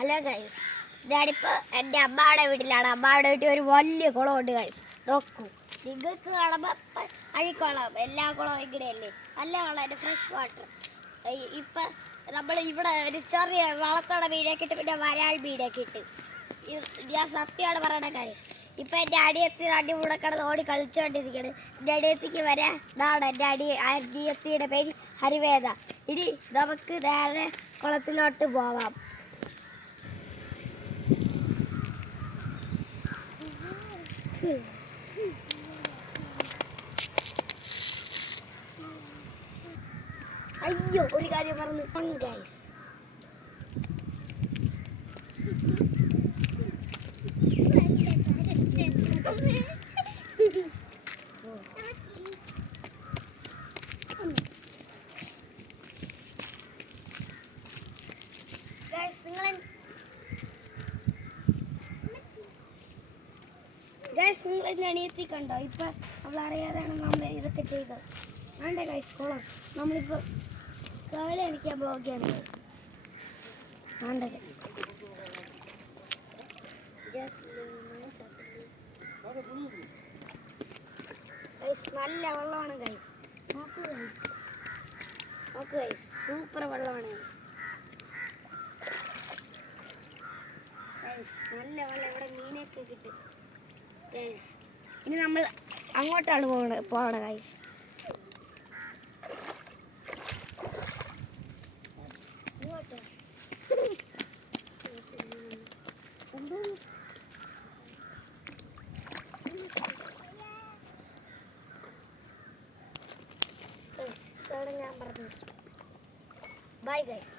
Hello guys, ഞാനിപ്പോൾ എൻ്റെ അമ്മയുടെ വീട്ടിലാണ്. അമ്മയുടെ വീട്ടിൽ ഒരു വലിയ കുളമുണ്ട് ഗൈസ്. നോക്കൂ, നിങ്ങൾക്ക് കാണുമ്പോൾ അഴിക്കുളം, എല്ലാ കുളവും ഇങ്ങനെയല്ലേ, നല്ല കുളം, എൻ്റെ ഫ്രഷ് വാട്ടർ. ഇപ്പം നമ്മൾ ഇവിടെ ഒരു ചെറിയ വളർത്തണ മീനൊക്കെ ഇട്ട്, പിന്നെ വരാൾ മീനൊക്കെ ഇട്ട്. ഞാൻ സത്യമാണ് പറയണേ ഗൈസ്. ഇപ്പം എൻ്റെ അടി മുടക്കണത് ഓടി കളിച്ചുകൊണ്ടിരിക്കണ്. എൻ്റെ അടിയത്തിക്ക് വരാൻ ഇതാണ് എൻ്റെ അടിയത്തിയുടെ പേര് ഹരിവേദ. ഇനി നമുക്ക് നേരെ കുളത്തിലോട്ട് പോവാം. അയ്യോ, ഒരു കാര്യം പറഞ്ഞു ഗൈസ്. നിങ്ങൾ എൻ്റെ അനിയത്തി കണ്ടോ? ഇപ്പം നമ്മൾ അറിയാതെയാണ് നമ്മൾ ഇതൊക്കെ ചെയ്തത്. വേണ്ട ഗൈസ്, കുളം നമ്മളിപ്പോൾ കാവല അടിക്കാൻ പോവുകയാണ് ഗൈസ്. വേണ്ട ഗൈസ്, നല്ല വെള്ളമാണ് ഗൈസ്. നോക്കൂ ഗൈസ്, സൂപ്പർ വെള്ളമാണ് ഗൈസ്. നല്ല വെള്ളം, ഇവിടെ മീനൊക്കെ കിട്ടും ഗൈസ്. ഇനി നമ്മൾ അങ്ങോട്ടാണ് പോകണം ഗൈസ്. ഞാൻ പറഞ്ഞു ബൈ ഗൈസ്.